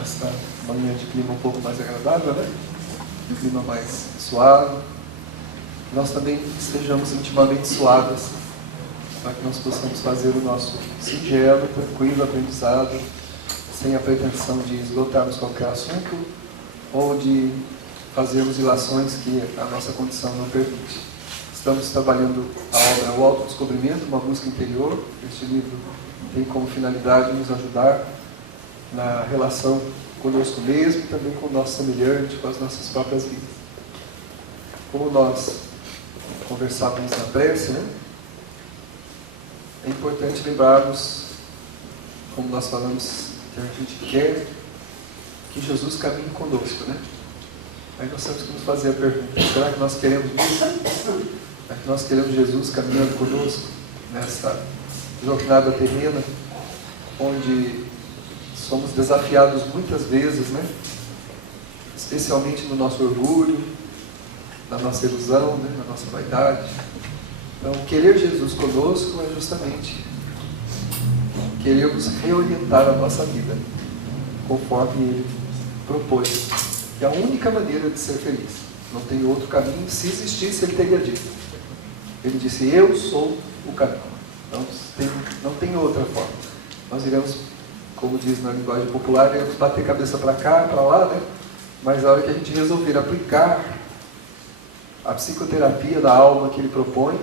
nesta manhã de clima um pouco mais agradável, né? Um clima mais suave. Nós também estejamos intimamente suaves, para que nós possamos fazer o nosso singelo, tranquilo aprendizado, sem a pretensão de esgotarmos qualquer assunto ou de fazermos ilações que a nossa condição não permite. Estamos trabalhando a obra O Autodescobrimento, uma busca interior. Este livro tem como finalidade nos ajudar na relação conosco mesmo, também com o nosso semelhante, com as nossas próprias vidas. Como nós conversávamos na prece, né? É importante lembrarmos, como nós falamos, que a gente quer que Jesus caminhe conosco, né? Aí nós temos que nos fazer a pergunta: será que nós queremos isso? Será que nós queremos Jesus caminhando conosco nessa jornada terrena, onde somos desafiados muitas vezes, né? Especialmente no nosso orgulho, na nossa ilusão, né? Na nossa vaidade. Então, querer Jesus conosco é justamente queremos reorientar a nossa vida, conforme Ele propôs, que é a única maneira de ser feliz. Não tem outro caminho. Se existisse, Ele teria dito. Ele disse: eu sou o caminho. Não tem outra forma. Nós iremos, como diz na linguagem popular, iremos bater cabeça para cá, para lá, né? Mas a hora que a gente resolver aplicar a psicoterapia da alma que Ele propõe,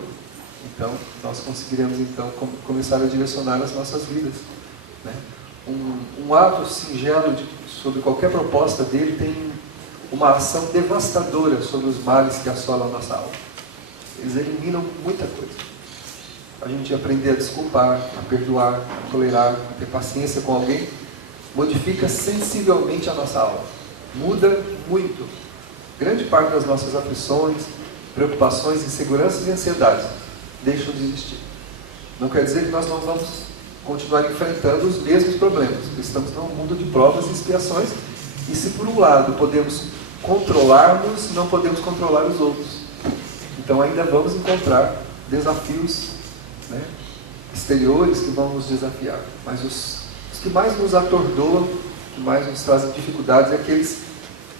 então nós conseguiremos então começar a direcionar as nossas vidas, né? Um ato singelo sobre qualquer proposta dele tem uma ação devastadora sobre os males que assolam a nossa alma. Eles eliminam muita coisa. A gente aprender a desculpar, a perdoar, a tolerar, a ter paciência com alguém, modifica sensivelmente a nossa alma. Muda muito. Grande parte das nossas aflições, preocupações, inseguranças e ansiedades deixam de existir. Não quer dizer que nós não vamos continuar enfrentando os mesmos problemas. Estamos num mundo de provas e expiações, e se por um lado podemos controlar-nos, não podemos controlar os outros. Então ainda vamos encontrar desafios, né, exteriores que vão nos desafiar. Mas os que mais nos atordoam, que mais nos trazem dificuldades, é aqueles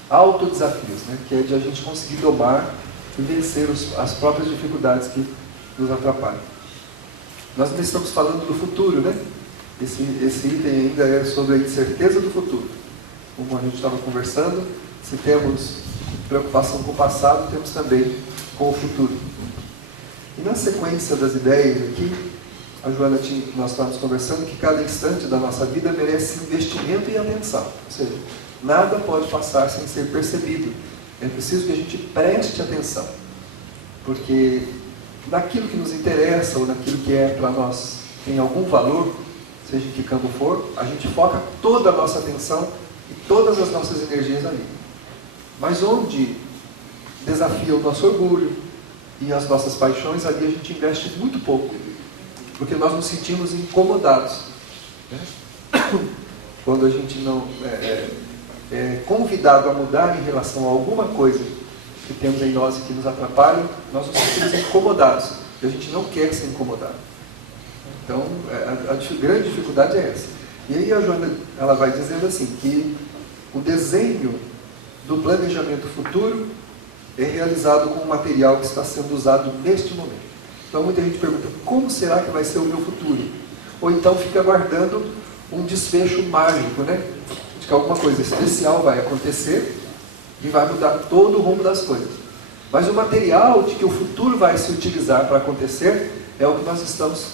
autodesafios, né, que é de a gente conseguir domar e vencer as próprias dificuldades que nos atrapalham. Nós ainda estamos falando do futuro, né? Esse item ainda é sobre a incerteza do futuro. Como a gente estava conversando, se temos preocupação com o passado, temos também com o futuro. E na sequência das ideias aqui, a Joana nós estávamos conversando que cada instante da nossa vida merece investimento e atenção. Ou seja, nada pode passar sem ser percebido. É preciso que a gente preste atenção. Porque naquilo que nos interessa ou naquilo que é para nós tem algum valor, seja em que campo for, a gente foca toda a nossa atenção e todas as nossas energias ali. Mas onde desafia o nosso orgulho e as nossas paixões, ali a gente investe muito pouco, porque nós nos sentimos incomodados, né? Quando a gente não é convidado a mudar em relação a alguma coisa que temos em nós e que nos atrapalha, nós nos sentimos incomodados, e a gente não quer ser incomodado. Então, a grande dificuldade é essa. E aí a Joana, ela vai dizendo assim, que o desenho do planejamento futuro é realizado com o material que está sendo usado neste momento. Então muita gente pergunta: como será que vai ser o meu futuro? Ou então fica aguardando um desfecho mágico, né? De que alguma coisa especial vai acontecer e vai mudar todo o rumo das coisas. Mas o material de que o futuro vai se utilizar para acontecer é o que nós estamos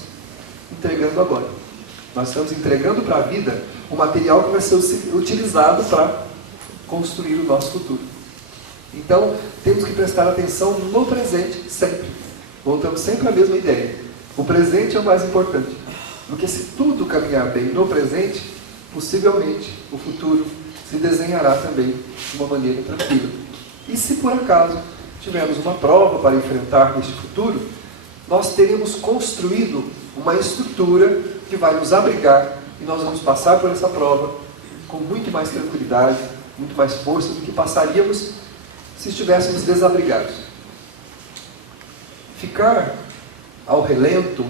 entregando agora. Nós estamos entregando para a vida o material que vai ser utilizado para construir o nosso futuro. Então, temos que prestar atenção no presente sempre. Voltamos sempre à mesma ideia. O presente é o mais importante. Porque se tudo caminhar bem no presente, possivelmente o futuro se desenhará também de uma maneira tranquila. E se por acaso tivermos uma prova para enfrentar neste futuro, nós teremos construído uma estrutura que vai nos abrigar e nós vamos passar por essa prova com muito mais tranquilidade, muito mais força do que passaríamos se estivéssemos desabrigados. Ficar ao relento,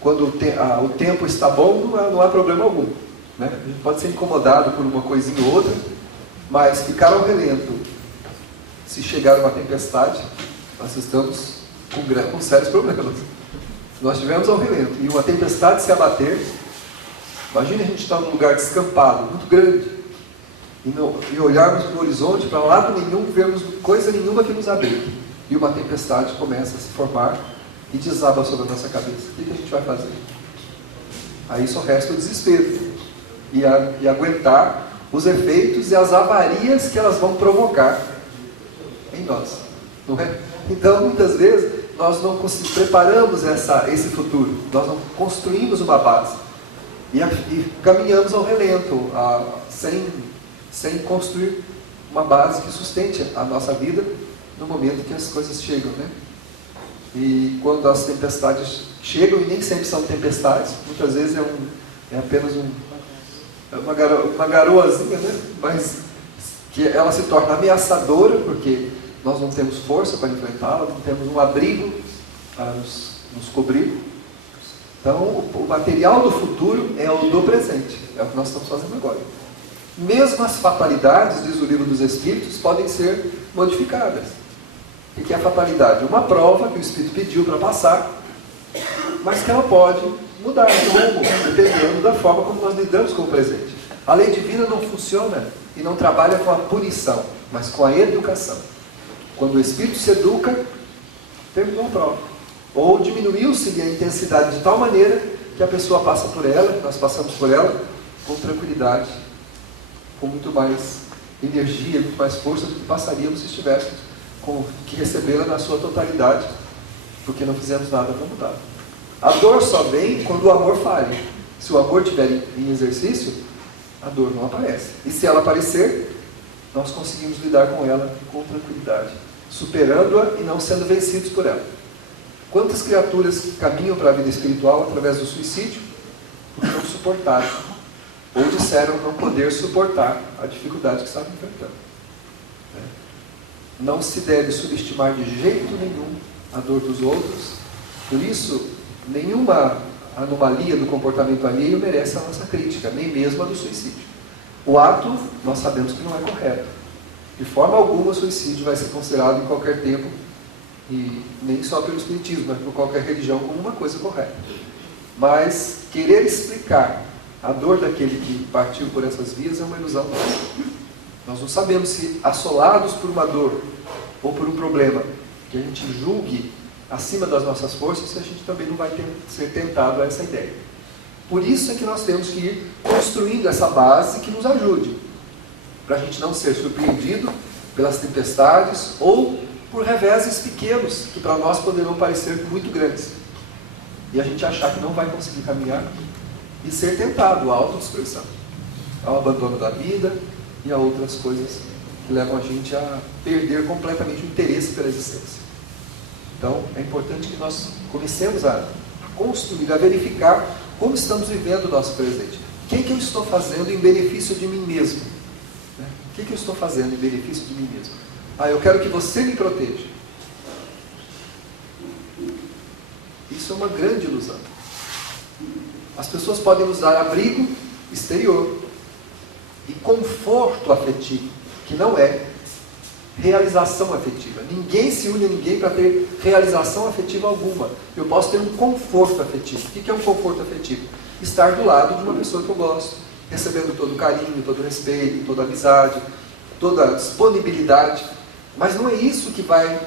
quando o tempo está bom, não há problema algum. né? A gente pode ser incomodado por uma coisinha ou outra, mas ficar ao relento, se chegar uma tempestade, nós estamos com sérios problemas. Nós estivemos ao relento e uma tempestade se abater, imagine a gente estar num lugar descampado, muito grande, e olharmos para o horizonte, para lado nenhum, vermos coisa nenhuma que nos abrigue. E uma tempestade começa a se formar e desaba sobre a nossa cabeça. O que a gente vai fazer? Aí só resta o desespero e aguentar os efeitos e as avarias que elas vão provocar em nós, não é? Então, muitas vezes, nós não preparamos esse futuro, nós não construímos uma base e caminhamos ao relento, sem construir uma base que sustente a nossa vida no momento que as coisas chegam, né? E quando as tempestades chegam, e nem sempre são tempestades, muitas vezes é apenas uma garoazinha, né? Mas que ela se torna ameaçadora, porque nós não temos força para enfrentá-la, não temos um abrigo para nos cobrir. Então, o material do futuro é o do presente, é o que nós estamos fazendo agora. Mesmo as fatalidades, diz o Livro dos Espíritos, podem ser modificadas. O que é a fatalidade? Uma prova que o Espírito pediu para passar, mas que ela pode mudar de rumo, dependendo da forma como nós lidamos com o presente. A lei divina não funciona e não trabalha com a punição, mas com a educação. Quando o Espírito se educa, terminou a prova. Ou diminuiu-se a intensidade de tal maneira que a pessoa passa por ela, nós passamos por ela, com tranquilidade, com muito mais energia, muito mais força do que passaríamos se estivéssemos que recebê-la na sua totalidade, porque não fizemos nada para mudar. A dor só vem quando o amor falha. Se o amor estiver em exercício, a dor não aparece. E se ela aparecer, nós conseguimos lidar com ela com tranquilidade, superando-a e não sendo vencidos por ela. Quantas criaturas caminham para a vida espiritual através do suicídio porque não suportaram, ou disseram não poder suportar a dificuldade que estavam enfrentando. Não se deve subestimar de jeito nenhum a dor dos outros. Por isso, nenhuma anomalia do comportamento alheio merece a nossa crítica, nem mesmo a do suicídio. O ato, nós sabemos que não é correto. De forma alguma, o suicídio vai ser considerado em qualquer tempo, e nem só pelo Espiritismo, mas por qualquer religião, como uma coisa correta. Mas querer explicar a dor daquele que partiu por essas vias é uma ilusão. Nós não sabemos se, assolados por uma dor ou por um problema que a gente julgue acima das nossas forças, se a gente também não vai ser tentado a essa ideia. Por isso é que nós temos que ir construindo essa base que nos ajude, para a gente não ser surpreendido pelas tempestades ou por reveses pequenos, que para nós poderão parecer muito grandes. E a gente achar que não vai conseguir caminhar e ser tentado à autodestruição, ao abandono da vida e a outras coisas que levam a gente a perder completamente o interesse pela existência. Então, é importante que nós comecemos a construir, a verificar como estamos vivendo o nosso presente. O que eu estou fazendo em benefício de mim mesmo? O que eu estou fazendo em benefício de mim mesmo? Eu quero que você me proteja. Isso é uma grande ilusão. As pessoas podem usar abrigo exterior e conforto afetivo, que não é realização afetiva. Ninguém se une a ninguém para ter realização afetiva alguma. Eu posso ter um conforto afetivo. O que é um conforto afetivo? Estar do lado de uma pessoa que eu gosto, recebendo todo o carinho, todo o respeito, toda a amizade, toda a disponibilidade. Mas não é isso que vai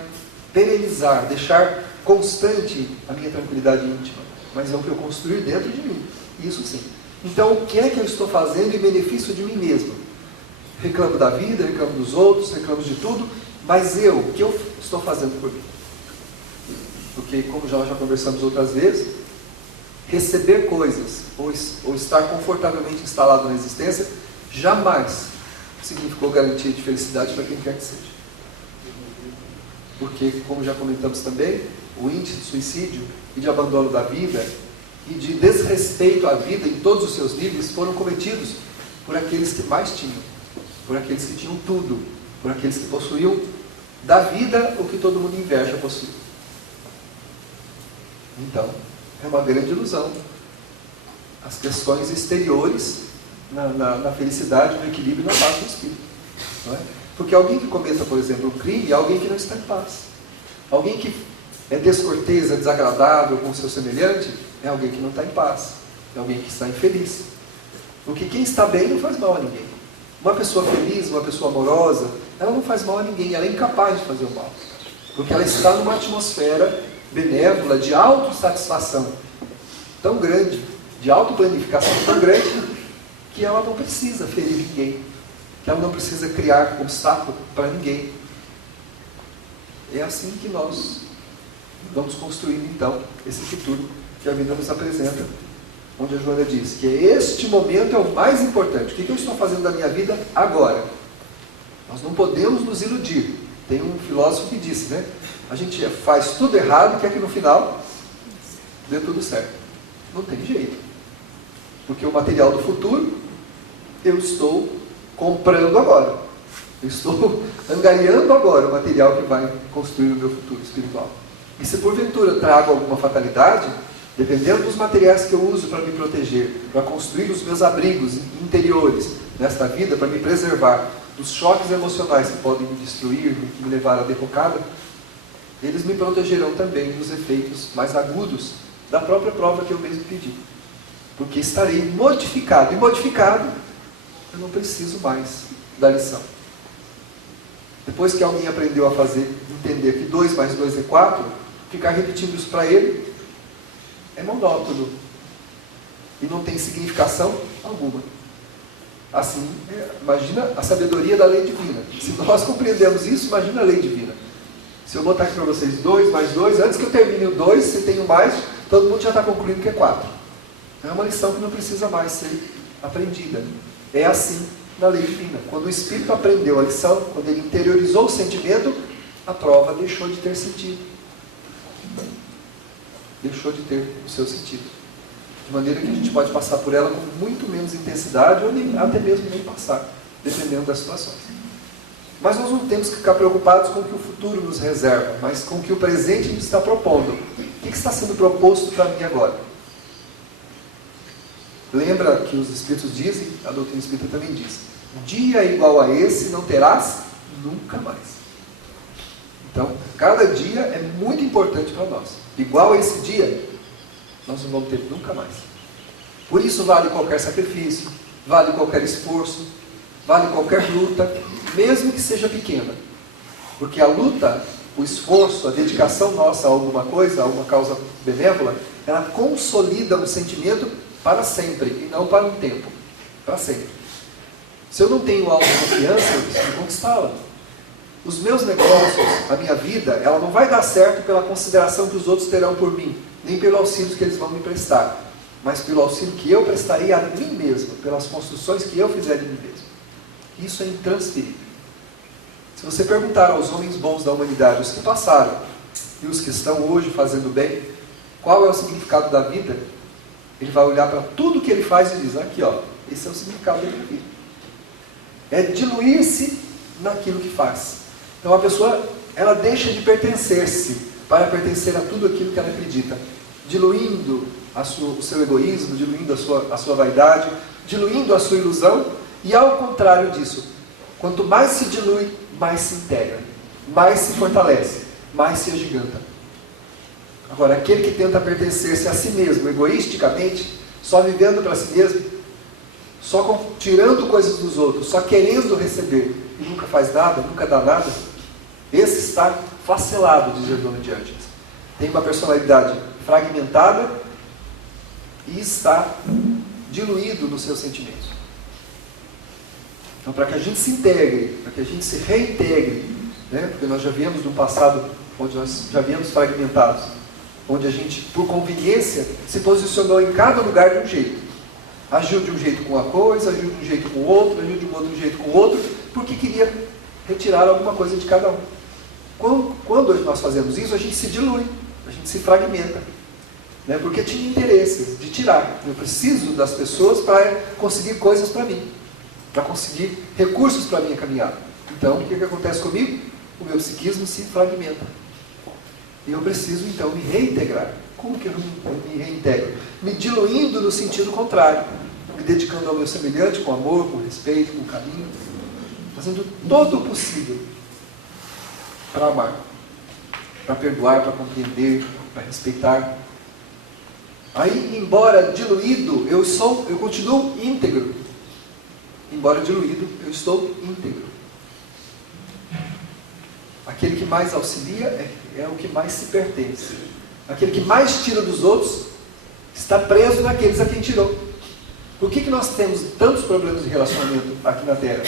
perenizar, deixar constante a minha tranquilidade íntima, mas é o que eu construir dentro de mim. Isso sim. Então, o que é que eu estou fazendo em benefício de mim mesmo? Reclamo da vida, reclamo dos outros, reclamo de tudo, mas o que eu estou fazendo por mim? Porque, como já conversamos outras vezes, receber coisas ou estar confortavelmente instalado na existência jamais significou garantia de felicidade para quem quer que seja. Porque, como já comentamos também, o índice de suicídio e de abandono da vida e de desrespeito à vida em todos os seus níveis foram cometidos por aqueles que mais tinham, por aqueles que tinham tudo, por aqueles que possuíam da vida o que todo mundo inveja possuir. Então, é uma grande ilusão. As questões exteriores na felicidade, no equilíbrio e na paz do espírito. Não é? Porque alguém que cometa, por exemplo, um crime é alguém que não está em paz. Alguém que é descortês, é desagradável com o seu semelhante, é alguém que não está em paz. É alguém que está infeliz. Porque quem está bem não faz mal a ninguém. Uma pessoa feliz, uma pessoa amorosa, ela não faz mal a ninguém, ela é incapaz de fazer o mal. Porque ela está numa atmosfera benévola, de autossatisfação tão grande, de autoplanificação tão grande, que ela não precisa ferir ninguém, que ela não precisa criar obstáculo para ninguém. É assim que nós vamos construindo, então, esse futuro que a vida nos apresenta, onde a Joana diz que este momento é o mais importante. O que eu estou fazendo da minha vida agora? Nós não podemos nos iludir. Tem um filósofo que disse, né? A gente faz tudo errado e quer que no final dê tudo certo. Não tem jeito. Porque o material do futuro eu estou comprando agora. Eu estou angariando agora o material que vai construir o meu futuro espiritual. E se porventura eu trago alguma fatalidade, dependendo dos materiais que eu uso para me proteger, para construir os meus abrigos interiores nesta vida, para me preservar dos choques emocionais que podem me destruir, que me levar à derrocada, eles me protegerão também dos efeitos mais agudos da própria prova que eu mesmo pedi. Porque estarei modificado. E modificado, eu não preciso mais da lição. Depois que alguém aprendeu a entender que 2 mais 2 é 4, ficar repetindo isso para ele é monótono. E não tem significação alguma. Assim, imagina a sabedoria da lei divina. Se nós compreendemos isso, imagina a lei divina. Se eu botar aqui para vocês 2 mais 2, antes que eu termine o 2, se tem um mais, todo mundo já está concluindo que é 4. É uma lição que não precisa mais ser aprendida. É assim na lei divina. Quando o Espírito aprendeu a lição, quando ele interiorizou o sentimento, a prova deixou de ter sentido. Deixou de ter o seu sentido. De maneira que a gente pode passar por ela com muito menos intensidade, ou até mesmo nem passar, dependendo das situações. Mas nós não temos que ficar preocupados com o que o futuro nos reserva, mas com o que o presente nos está propondo. O que está sendo proposto para mim agora? Lembra que os Espíritos dizem, a doutrina espírita também diz, dia igual a esse não terás nunca mais. Então, cada dia é muito importante para nós. Igual a esse dia, nós não vamos ter nunca mais. Por isso vale qualquer sacrifício, vale qualquer esforço, vale qualquer luta, mesmo que seja pequena. Porque a luta, o esforço, a dedicação nossa a alguma coisa, a uma causa benévola, ela consolida um sentimento para sempre, e não para um tempo. Para sempre. Se eu não tenho autoconfiança, eu preciso conquistá-la. Os meus negócios, a minha vida, ela não vai dar certo pela consideração que os outros terão por mim, nem pelo auxílio que eles vão me prestar, mas pelo auxílio que eu prestarei a mim mesmo, pelas construções que eu fizer de mim mesmo. Isso é intransferível. Se você perguntar aos homens bons da humanidade, os que passaram e os que estão hoje fazendo bem, qual é o significado da vida, ele vai olhar para tudo que ele faz e diz, aqui ó, esse é o significado da vida. É diluir-se naquilo que faz. Então a pessoa, ela deixa de pertencer-se para pertencer a tudo aquilo que ela acredita, diluindo o seu egoísmo, diluindo a sua vaidade, diluindo a sua ilusão, e ao contrário disso, quanto mais se dilui, mais se integra, mais se fortalece, mais se agiganta. Agora, aquele que tenta pertencer-se a si mesmo, egoisticamente, só vivendo para si mesmo, só tirando coisas dos outros, só querendo receber, e nunca faz nada, nunca dá nada, esse está facelado, diz Joana de Ângeles. Tem uma personalidade fragmentada e está diluído nos seus sentimentos. Então, para que a gente se integre, para que a gente se reintegre, né? Porque nós já viemos de um passado onde nós já viemos fragmentados, onde a gente, por conveniência, se posicionou em cada lugar de um jeito. Agiu de um jeito com uma coisa, agiu de um jeito com o outro, agiu de um outro jeito com o outro, porque queria retirar alguma coisa de cada um. Quando nós fazemos isso, a gente se dilui, a gente se fragmenta. Né? Porque tinha interesses de tirar. Eu preciso das pessoas para conseguir coisas para mim, para conseguir recursos para a minha caminhada. Então, o que acontece comigo? O meu psiquismo se fragmenta. E eu preciso, então, me reintegrar. Como que eu me reintegro? Me diluindo no sentido contrário. me dedicando ao meu semelhante com amor, com respeito, com carinho, fazendo todo o possível para amar, para perdoar, para compreender, para respeitar. Aí, embora diluído, eu continuo íntegro. Embora diluído, eu estou íntegro. Aquele que mais auxilia é o que mais se pertence. Aquele que mais tira dos outros está preso naqueles a quem tirou. Por que nós temos tantos problemas de relacionamento aqui na Terra?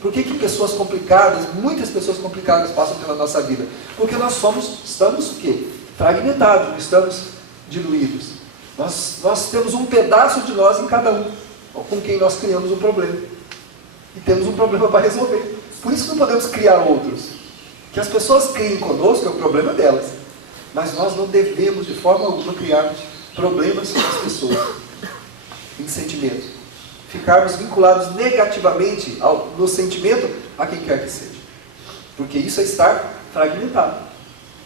Por que pessoas complicadas, muitas pessoas complicadas passam pela nossa vida? Porque nós estamos o quê? Fragmentados, não estamos diluídos. Nós temos um pedaço de nós em cada um, com quem nós criamos um problema. E temos um problema para resolver. Por isso não podemos criar outros. Que as pessoas criem conosco é o problema delas. Mas nós não devemos de forma alguma criar problemas com as pessoas. Em sentimentos. Ficarmos vinculados negativamente no sentimento a quem quer que seja. Porque isso é estar fragmentado.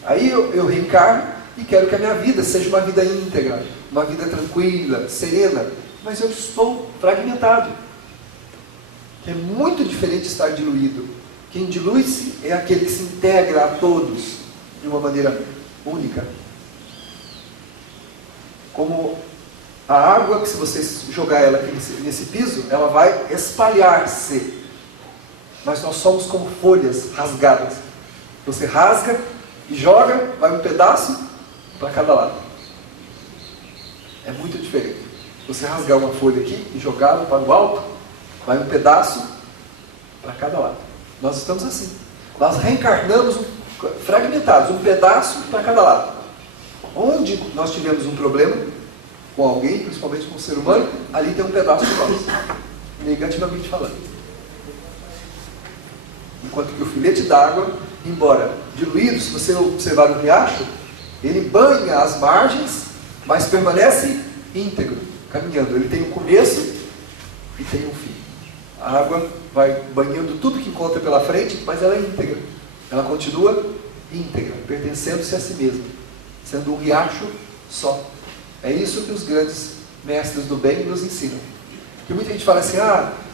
Aí eu reencarno e quero que a minha vida seja uma vida íntegra, uma vida tranquila, serena. Mas eu estou fragmentado. É muito diferente de estar diluído. Quem dilui-se é aquele que se integra a todos de uma maneira única. Como a água, que se você jogar ela aqui nesse piso, ela vai espalhar-se. Mas nós somos como folhas rasgadas. Você rasga e joga, vai um pedaço para cada lado. É muito diferente. Você rasgar uma folha aqui e jogá-la para o alto, vai um pedaço para cada lado. Nós estamos assim. Nós reencarnamos fragmentados, um pedaço para cada lado. Onde nós tivemos um problema com alguém, principalmente com o ser humano, ali tem um pedaço de nós, negativamente falando. Enquanto que o filete d'água, embora diluído, se você observar no riacho, ele banha as margens, mas permanece íntegro, caminhando. Ele tem um começo e tem um fim. A água vai banhando tudo que encontra pela frente, mas ela é íntegra. Ela continua íntegra, pertencendo-se a si mesma, sendo um riacho só. É isso que os grandes mestres do bem nos ensinam. Porque muita gente fala assim,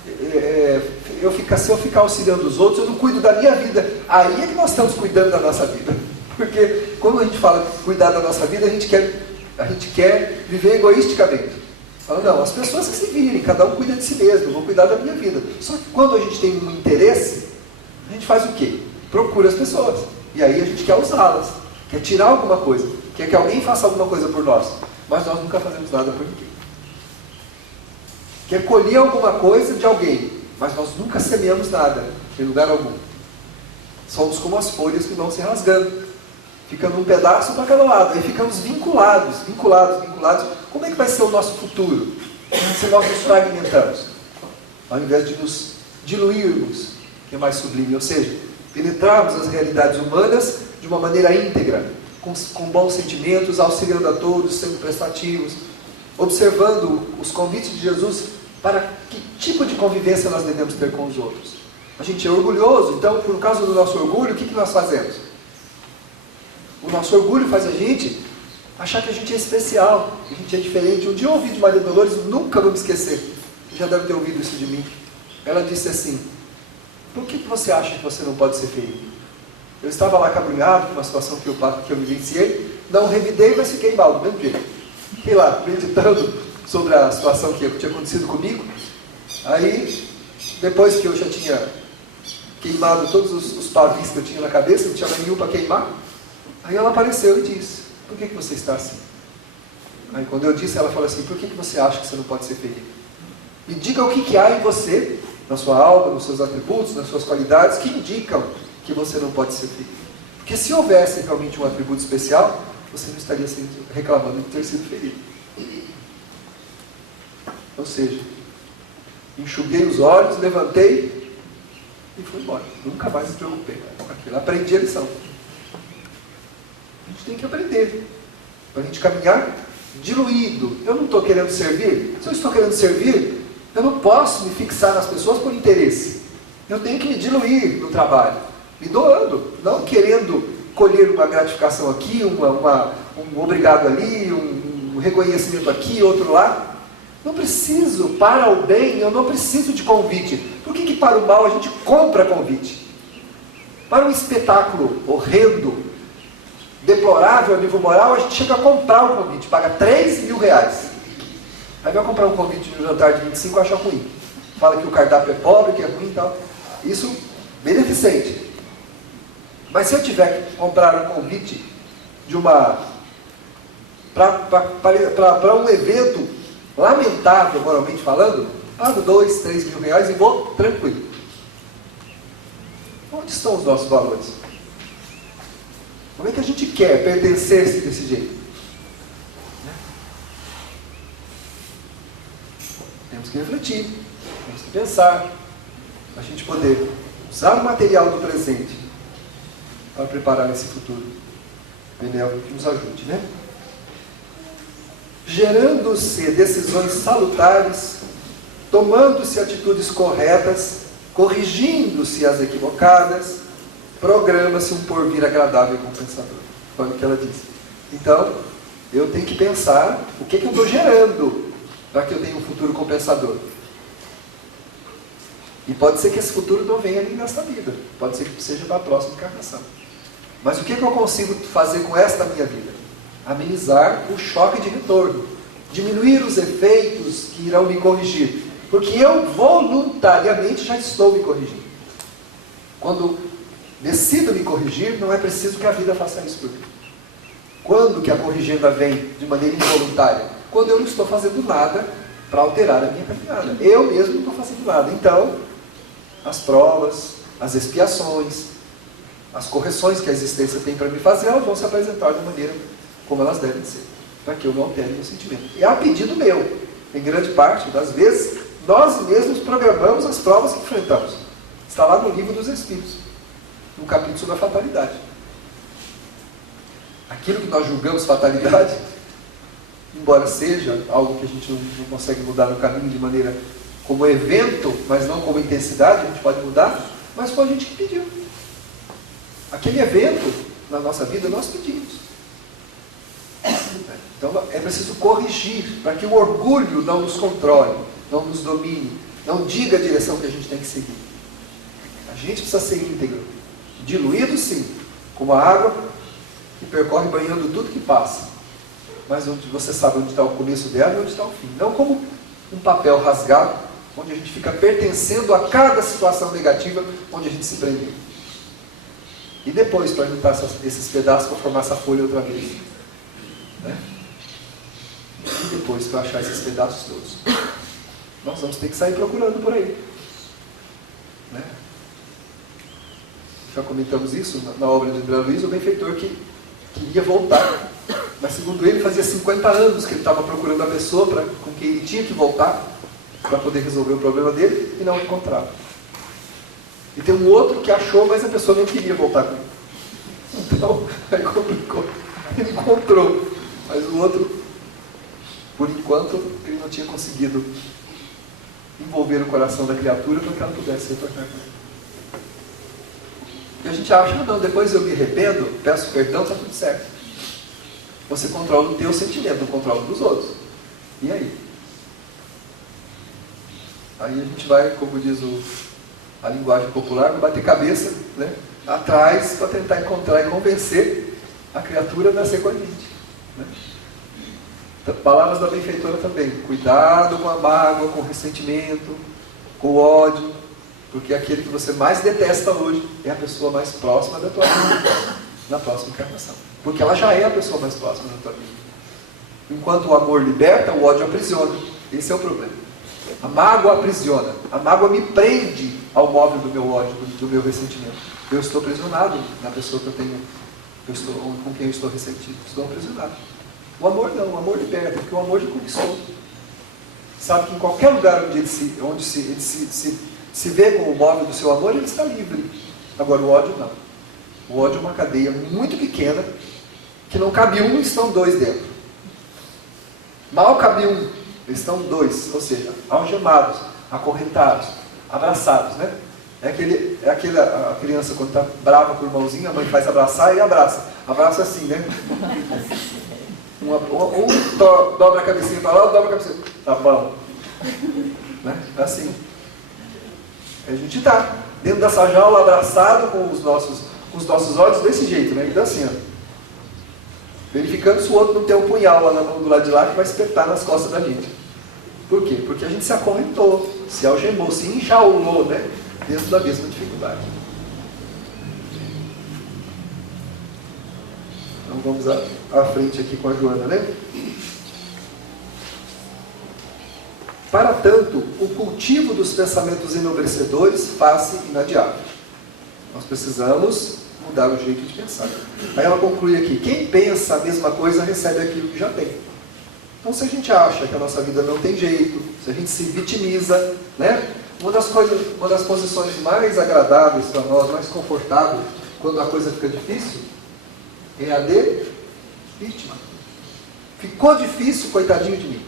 se eu ficar auxiliando os outros, eu não cuido da minha vida. Aí é que nós estamos cuidando da nossa vida. Porque quando a gente fala cuidar da nossa vida, a gente quer viver egoisticamente. Fala, não, as pessoas que se virem, cada um cuida de si mesmo, eu vou cuidar da minha vida. Só que quando a gente tem um interesse, a gente faz o quê? Procura as pessoas. E aí a gente quer usá-las, quer tirar alguma coisa, quer que alguém faça alguma coisa por nós. Mas nós nunca fazemos nada por ninguém. Quer colher alguma coisa de alguém, mas nós nunca semeamos nada, em lugar algum. Somos como as folhas que vão se rasgando, ficando um pedaço para cada lado, aí ficamos vinculados. Como é que vai ser o nosso futuro, se nós nos fragmentamos? Ao invés de nos diluirmos, que é mais sublime, ou seja, penetrarmos as realidades humanas de uma maneira íntegra, com bons sentimentos, auxiliando a todos, sendo prestativos, observando os convites de Jesus para que tipo de convivência nós devemos ter com os outros. A gente é orgulhoso, então, por causa do nosso orgulho, o que nós fazemos? O nosso orgulho faz a gente achar que a gente é especial, que a gente é diferente. Um dia eu ouvi de Maria Dolores, nunca vou me esquecer, já deve ter ouvido isso de mim. Ela disse assim, por que você acha que você não pode ser ferido? Eu estava lá cabrunhado com uma situação que eu vivenciei, não revidei, mas fiquei mal, do mesmo jeito. Fiquei lá, meditando sobre a situação que tinha acontecido comigo. Aí, depois que eu já tinha queimado todos os pavis que eu tinha na cabeça, não tinha mais nenhum para queimar, aí ela apareceu e disse, por que você está assim? Aí quando eu disse, ela falou assim, por que você acha que você não pode ser ferido? Me diga o que há em você, na sua alma, nos seus atributos, nas suas qualidades, que indicam que você não pode ser ferido. Porque se houvesse realmente um atributo especial, você não estaria reclamando de ter sido ferido. Ou seja, enxuguei os olhos, levantei e fui embora. Nunca mais me preocupei com aquilo. Aprendi a lição. A gente tem que aprender. Para a gente caminhar diluído. Eu não estou querendo servir. Se eu estou querendo servir, eu não posso me fixar nas pessoas por interesse. Eu tenho que me diluir no trabalho. Me doando, não querendo colher uma gratificação aqui, um obrigado ali, um reconhecimento aqui, outro lá. Não preciso, para o bem, eu não preciso de convite. Por que para o mal a gente compra convite? Para um espetáculo horrendo, deplorável a nível moral, a gente chega a comprar o convite, paga 3 mil reais. Aí vai comprar um convite de um jantar de 25 e acha ruim. Fala que o cardápio é pobre, que é ruim e tal. Isso, beneficente. Mas se eu tiver que comprar um convite de para um evento lamentável, moralmente falando, pago 2, 3 mil reais e vou tranquilo. Onde estão os nossos valores? Como é que a gente quer pertencer-se desse jeito? Temos que refletir, temos que pensar, para a gente poder usar o material do presente para preparar esse futuro benéfico que nos ajude, né? Gerando-se decisões salutares, tomando-se atitudes corretas, corrigindo-se as equivocadas, programa-se um porvir agradável e compensador. Foi o que ela disse. Então, eu tenho que pensar o que eu estou gerando para que eu tenha um futuro compensador. E pode ser que esse futuro não venha nem nesta vida. Pode ser que seja para a próxima encarnação. Mas o que eu consigo fazer com esta minha vida? Amenizar o choque de retorno. Diminuir os efeitos que irão me corrigir. Porque eu voluntariamente já estou me corrigindo. Quando decido me corrigir, não é preciso que a vida faça isso por mim. Quando que a corrigenda vem de maneira involuntária? Quando eu não estou fazendo nada para alterar a minha caminhada. Eu mesmo não estou fazendo nada. Então, as provas, as expiações, as correções que a existência tem para me fazer, elas vão se apresentar da maneira como elas devem ser, para que eu não altere meu sentimento. E a pedido meu, em grande parte das vezes, nós mesmos programamos as provas que enfrentamos. Está lá no Livro dos Espíritos, no capítulo sobre a fatalidade. Aquilo que nós julgamos fatalidade, embora seja algo que a gente não consegue mudar no caminho de maneira como evento, mas não como intensidade, a gente pode mudar, mas foi a gente que pediu. Aquele evento na nossa vida nós pedimos. Então é preciso corrigir para que o orgulho não nos controle, não nos domine, não diga a direção que a gente tem que seguir. A gente precisa ser íntegro, diluído sim, como a água que percorre banhando tudo que passa, mas onde você sabe onde está o começo dela e onde está o fim. Não como um papel rasgado, onde a gente fica pertencendo a cada situação negativa onde a gente se prendeu. E depois para juntar esses pedaços para formar essa folha outra vez. Né? E depois para achar esses pedaços todos. Nós vamos ter que sair procurando por aí. Né? Já comentamos isso na obra de André Luiz, o benfeitor que queria voltar. Mas segundo ele, fazia 50 anos que ele estava procurando a pessoa com quem ele tinha que voltar para poder resolver o problema dele e não encontrava. E tem um outro que achou, mas a pessoa não queria voltar com ele. Então, aí complicou. Ele encontrou, mas o outro, por enquanto, ele não tinha conseguido envolver o coração da criatura para que ela pudesse retornar com ele. E a gente acha, não, depois eu me arrependo, peço perdão, está tudo certo. Você controla o teu sentimento, não controla o dos outros. E aí? Aí a gente vai, como diz a linguagem popular, vai bater cabeça, né, atrás para tentar encontrar e convencer a criatura a ser com a gente. Né? Então, palavras da benfeitora também. Cuidado com a mágoa, com o ressentimento, com o ódio, porque aquele que você mais detesta hoje é a pessoa mais próxima da tua vida na próxima encarnação. Porque ela já é a pessoa mais próxima da tua vida. Enquanto o amor liberta, o ódio aprisiona. Esse é o problema. A mágoa aprisiona. A mágoa me prende ao móvel do meu ódio, do meu ressentimento. Eu estou aprisionado na pessoa com quem eu estou ressentido. Estou aprisionado. O amor não, o amor liberta, porque o amor já conquistou. Sabe que em qualquer lugar onde ele se vê com o móvel do seu amor, ele está livre. Agora o ódio não. O ódio é uma cadeia muito pequena, que não cabe um e estão dois dentro. Mal cabe um, estão dois, ou seja, algemados, acorrentados, abraçados, né? É aquela criança quando está brava com o irmãozinho, a mãe faz abraçar e abraça. Abraça assim, né? Um dobra a cabecinha para lá, dobra a cabecinha. Tá bom. Né? Assim. A gente está dentro dessa jaula, abraçado com os nossos olhos desse jeito, né? Então assim, ó, verificando se o outro não tem um punhal lá na mão do lado de lá que vai espetar nas costas da gente. Por quê? Porque a gente se acorrentou, se algemou, se enjaulou, né? Dentro da mesma dificuldade. Então vamos à frente aqui com a Joana, né? Para tanto, o cultivo dos pensamentos enobrecedores faz-se inadiável. Nós precisamos mudar o jeito de pensar. Aí ela conclui aqui, quem pensa a mesma coisa recebe aquilo que já tem. Então se a gente acha que a nossa vida não tem jeito, se a gente se vitimiza, né? Uma das posições mais agradáveis para nós, mais confortáveis, quando a coisa fica difícil, é a de vítima. Ficou difícil, coitadinho de mim.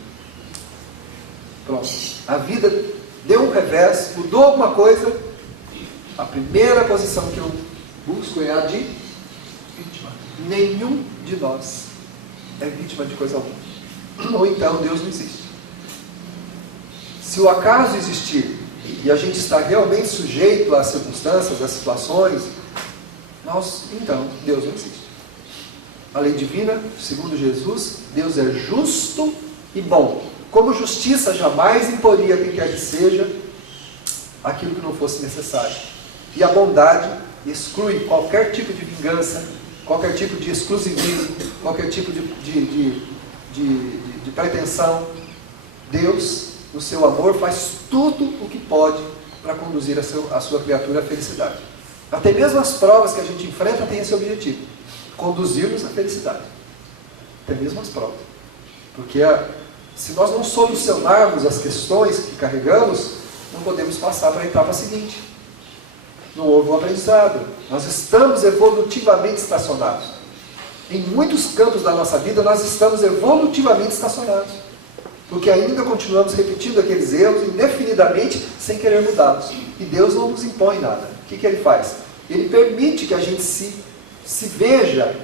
Pronto. A vida deu um revés, mudou alguma coisa. A primeira posição que eu busco é a de vítima. Nenhum de nós é vítima de coisa alguma. Ou então Deus não existe. Se o acaso existir e a gente está realmente sujeito às circunstâncias, às situações, então Deus não existe. A lei divina, segundo Jesus, Deus é justo e bom. Como justiça jamais imporia a quem quer que seja aquilo que não fosse necessário. E a bondade exclui qualquer tipo de vingança, qualquer tipo de exclusivismo, qualquer tipo de pretensão. Deus, no seu amor, faz tudo o que pode para conduzir a sua criatura à felicidade. Até mesmo as provas que a gente enfrenta têm esse objetivo. Conduzir-nos à felicidade. Até mesmo as provas. Porque se nós não solucionarmos as questões que carregamos, não podemos passar para a etapa seguinte. Não houve um aprendizado. Nós estamos evolutivamente estacionados. Em muitos campos da nossa vida, nós estamos evolutivamente estacionados. Porque ainda continuamos repetindo aqueles erros indefinidamente sem querer mudá-los. E Deus não nos impõe nada. O que Ele faz? Ele permite que a gente se veja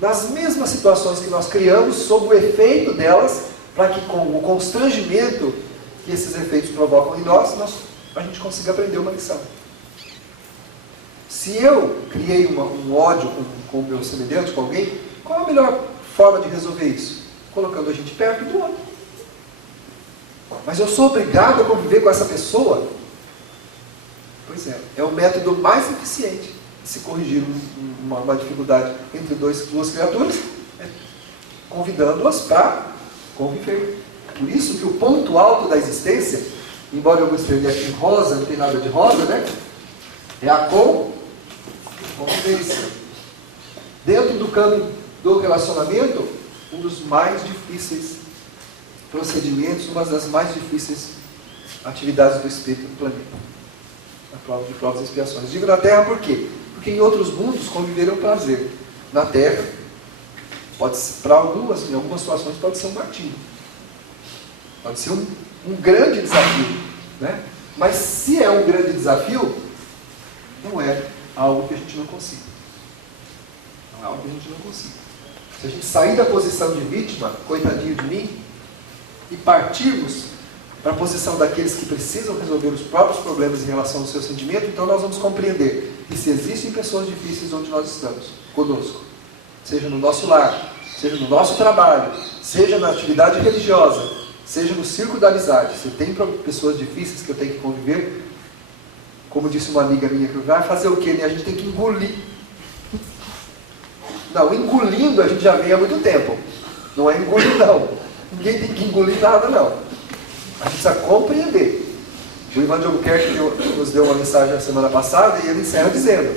nas mesmas situações que nós criamos, sob o efeito delas, para que com o constrangimento que esses efeitos provocam em nós, a gente consiga aprender uma lição. Se eu criei um ódio com o meu semelhante, com alguém, qual a melhor forma de resolver isso? Colocando a gente perto do outro. Mas eu sou obrigado a conviver com essa pessoa? Pois é o método mais eficiente de se corrigir uma dificuldade entre duas criaturas, convidando-as para conviver. Por isso que o ponto alto da existência, embora eu escrevi aqui em rosa, não tem nada de rosa, né? É a convivência. Dentro do campo do relacionamento, um dos mais difíceis procedimentos, uma das mais difíceis atividades do espírito do planeta. A prova de provas e expiações. Digo na Terra por quê? Porque em outros mundos conviver é um prazer. Na Terra, para em algumas situações, pode ser um martírio. Pode ser um grande desafio. Né? Mas se é um grande desafio, não é algo que a gente não consiga. Não é algo que a gente não consiga. Se a gente sair da posição de vítima, coitadinho de mim, e partirmos para a posição daqueles que precisam resolver os próprios problemas em relação ao seu sentimento, então nós vamos compreender que se existem pessoas difíceis onde nós estamos, conosco, seja no nosso lar, seja no nosso trabalho, seja na atividade religiosa, seja no círculo da amizade, se tem pessoas difíceis que eu tenho que conviver, como disse uma amiga minha, que vai fazer o quê? Né? A gente tem que engolir. Não, engolindo a gente já vem há muito tempo. Não é engolir não. Ninguém tem que engolir nada não. A gente precisa compreender. O Ivan de Albuquerque nos deu uma mensagem na semana passada e ele encerra dizendo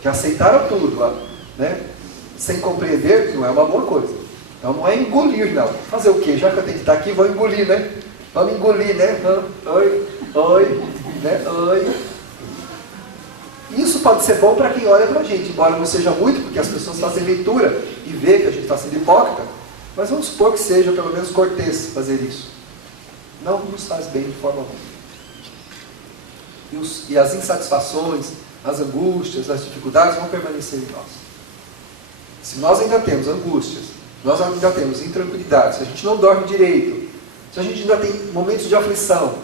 que aceitaram tudo, né? Sem compreender não é uma boa coisa. Então não é engolir não. Fazer o quê? Já que eu tenho que estar aqui, vou engolir, né? Vamos engolir, né? Oi, né? Oi. Isso pode ser bom para quem olha para a gente, embora não seja muito, porque as pessoas fazem leitura e vê que a gente está sendo hipócrita, mas vamos supor que seja pelo menos cortês fazer isso. Não nos faz bem de forma alguma. E as insatisfações, as angústias, as dificuldades vão permanecer em nós. Se nós ainda temos angústias, nós ainda temos intranquilidade, se a gente não dorme direito, se a gente ainda tem momentos de aflição,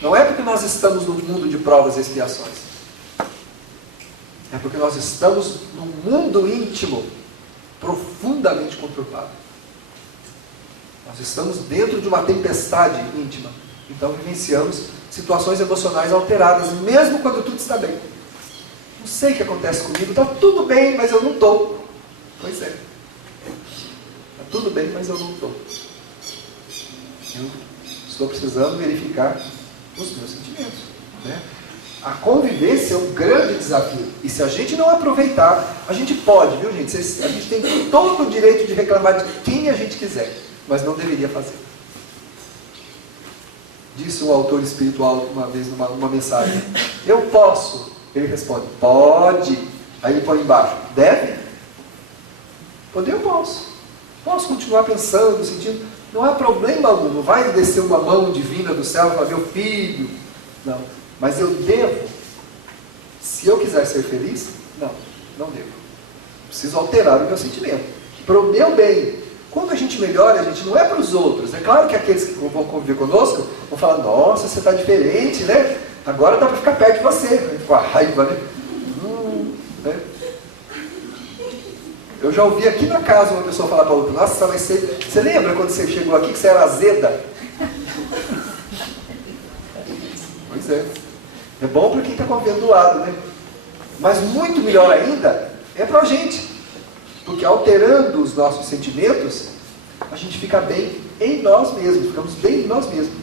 não é porque nós estamos no mundo de provas e expiações. É porque nós estamos num mundo íntimo profundamente conturbado. Nós estamos dentro de uma tempestade íntima. Então vivenciamos situações emocionais alteradas, mesmo quando tudo está bem. Não sei o que acontece comigo, está tudo bem, mas eu não estou. Pois é. Está tudo bem, mas eu não estou. Eu estou precisando verificar os meus sentimentos. Né? A convivência é um grande desafio. E se a gente não aproveitar, a gente pode, viu gente? A gente tem todo o direito de reclamar de quem a gente quiser, mas não deveria fazer. Disse um autor espiritual uma vez numa mensagem: eu posso. Ele responde: pode. Aí ele põe embaixo: deve? Poder eu posso. Posso continuar pensando, sentindo. Não há problema algum. Não vai descer uma mão divina do céu e falar: meu filho. Não. Mas eu devo. Se eu quiser ser feliz, não devo. Preciso alterar o meu sentimento. Para o meu bem. Quando a gente melhora, a gente não é para os outros. É claro que aqueles que vão conviver conosco vão falar: nossa, você está diferente, né? Agora dá para ficar perto de você. Com a raiva, né? Né? Eu já ouvi aqui na casa uma pessoa falar para outra: nossa, mas você lembra quando você chegou aqui que você era azeda? Pois é. É bom para quem está convivendo do lado, né? Mas muito melhor ainda é para a gente. Porque alterando os nossos sentimentos, a gente fica bem em nós mesmos, ficamos bem em nós mesmos.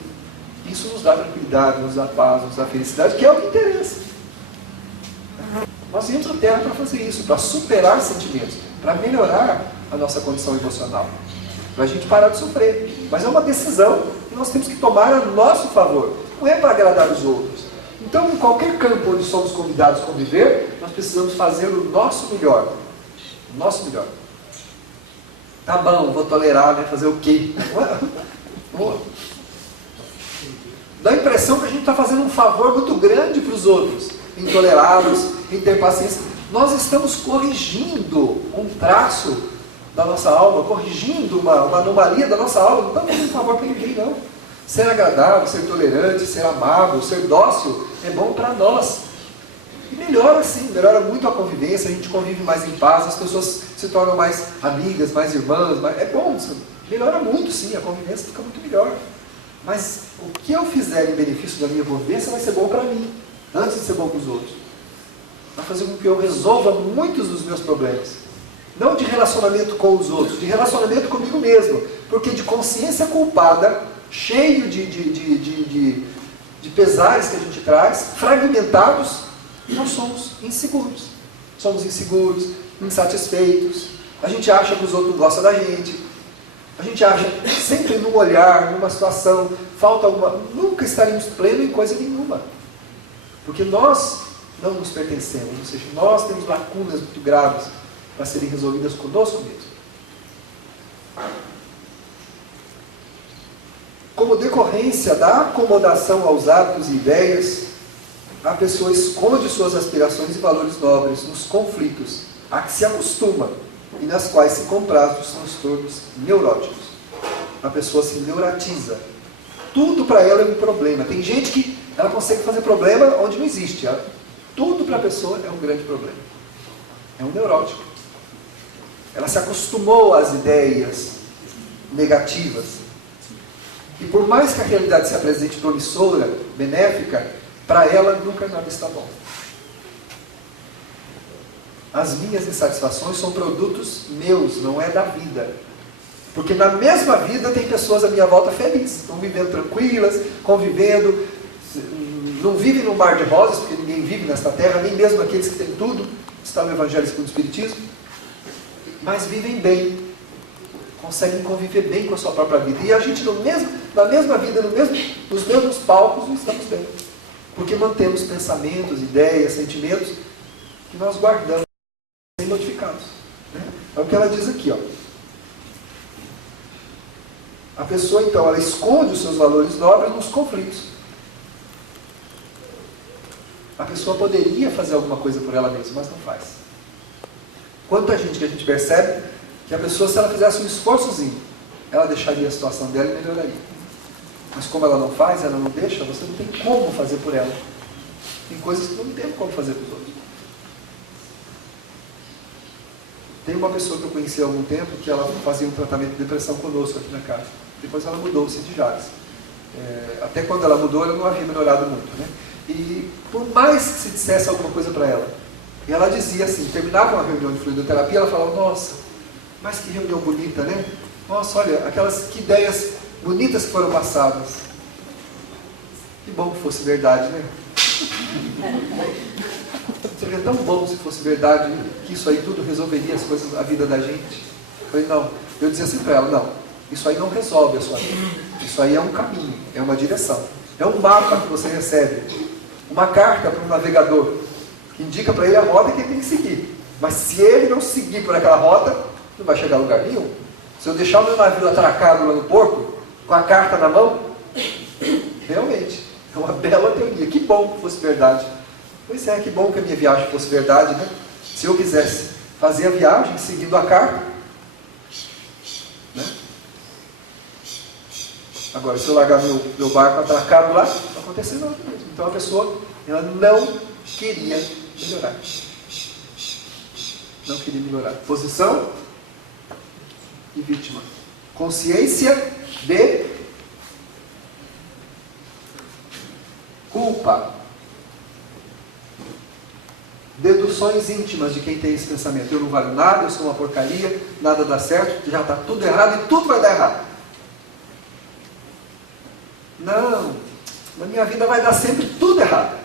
Isso nos dá tranquilidade, nos dá paz, nos dá felicidade, que é o que interessa. Nós viemos à Terra para fazer isso, para superar sentimentos, para melhorar a nossa condição emocional, para a gente parar de sofrer. Mas é uma decisão que nós temos que tomar a nosso favor, não é para agradar os outros. Então, em qualquer campo onde somos convidados a conviver, nós precisamos fazer o nosso melhor. O nosso melhor. Tá bom, vou tolerar, né? Fazer o quê? Dá a impressão que a gente está fazendo um favor muito grande para os outros, em tolerá-los, em ter paciência. Nós estamos corrigindo um traço da nossa alma, corrigindo uma anomalia da nossa alma. Não estamos fazendo um favor para ninguém, não. Ser agradável, ser tolerante, ser amável, ser dócil é bom para nós. E melhora sim, melhora muito a convivência, a gente convive mais em paz, as pessoas se tornam mais amigas, mais irmãs, é bom, melhora muito sim, a convivência fica muito melhor. Mas o que eu fizer em benefício da minha convivência vai ser bom para mim, antes de ser bom para os outros. Vai fazer com que eu resolva muitos dos meus problemas. Não de relacionamento com os outros, de relacionamento comigo mesmo. Porque de consciência culpada, cheio de pesares que a gente traz, fragmentados, nós somos inseguros. Somos inseguros, insatisfeitos. A gente acha que os outros não gostam da gente. A gente acha sempre num olhar, numa situação, falta alguma. Nunca estaremos plenos em coisa nenhuma. Porque nós não nos pertencemos. Ou seja, nós temos lacunas muito graves para serem resolvidas conosco mesmo. Como decorrência da acomodação aos hábitos e ideias, a pessoa esconde suas aspirações e valores nobres nos conflitos a que se acostuma e nas quais se compraz dos transtornos neuróticos. A pessoa se neuratiza. Tudo para ela é um problema. Tem gente que ela consegue fazer problema onde não existe. Tudo para a pessoa é um grande problema. É um neurótico. Ela se acostumou às ideias negativas. E por mais que a realidade se apresente promissora, benéfica, para ela nunca nada está bom. As minhas insatisfações são produtos meus, não é da vida. Porque na mesma vida tem pessoas à minha volta felizes, estão vivendo tranquilas, convivendo, não vivem num mar de rosas, porque ninguém vive nesta terra, nem mesmo aqueles que têm tudo, está no Evangelho segundo o Espiritismo, mas vivem bem, conseguem conviver bem com a sua própria vida. E a gente na mesma vida, nos mesmos palcos, não estamos bem. Porque mantemos pensamentos, ideias, sentimentos que nós guardamos sem modificados. Né? É o que ela diz aqui. Ó. A pessoa, então, ela esconde os seus valores nobres nos conflitos. A pessoa poderia fazer alguma coisa por ela mesma, mas não faz. Quanta gente que a gente percebe que a pessoa, se ela fizesse um esforçozinho, ela deixaria a situação dela e melhoraria. Mas como ela não faz, ela não deixa, você não tem como fazer por ela. Tem coisas que não tem como fazer para os outros. Tem uma pessoa que eu conheci há algum tempo que ela fazia um tratamento de depressão conosco aqui na casa. Depois ela mudou-se de Jales. Até quando ela mudou, ela não havia melhorado muito, né? E por mais que se dissesse alguma coisa para ela, e ela dizia assim, terminava uma reunião de fluidoterapia, ela falava, nossa, mas que reunião bonita, né? Nossa, olha, que ideias bonitas que foram passadas. Que bom que fosse verdade, né? Seria tão bom se fosse verdade, que isso aí tudo resolveria as coisas, a vida da gente. Eu falei, não. Eu dizia assim para ela, não, isso aí não resolve a sua vida. Isso aí é um caminho, é uma direção. É um mapa que você recebe. Uma carta para um navegador, que indica para ele a rota que ele tem que seguir. Mas se ele não seguir por aquela rota, não vai chegar a lugar nenhum. Se eu deixar o meu navio atracado lá no porto, com a carta na mão, realmente, é uma bela teoria. Que bom que fosse verdade. Pois é, que bom que a minha viagem fosse verdade, né? Se eu quisesse fazer a viagem seguindo a carta, né? Agora, se eu largar meu barco atracado lá, não vai acontecer nada mesmo. Então a pessoa, ela não queria melhorar. Não queria melhorar. Posição e vítima. Consciência de culpa. Deduções íntimas de quem tem esse pensamento. Eu não valho nada, eu sou uma porcaria, nada dá certo, já está tudo errado e tudo vai dar errado. Não, na minha vida vai dar sempre tudo errado.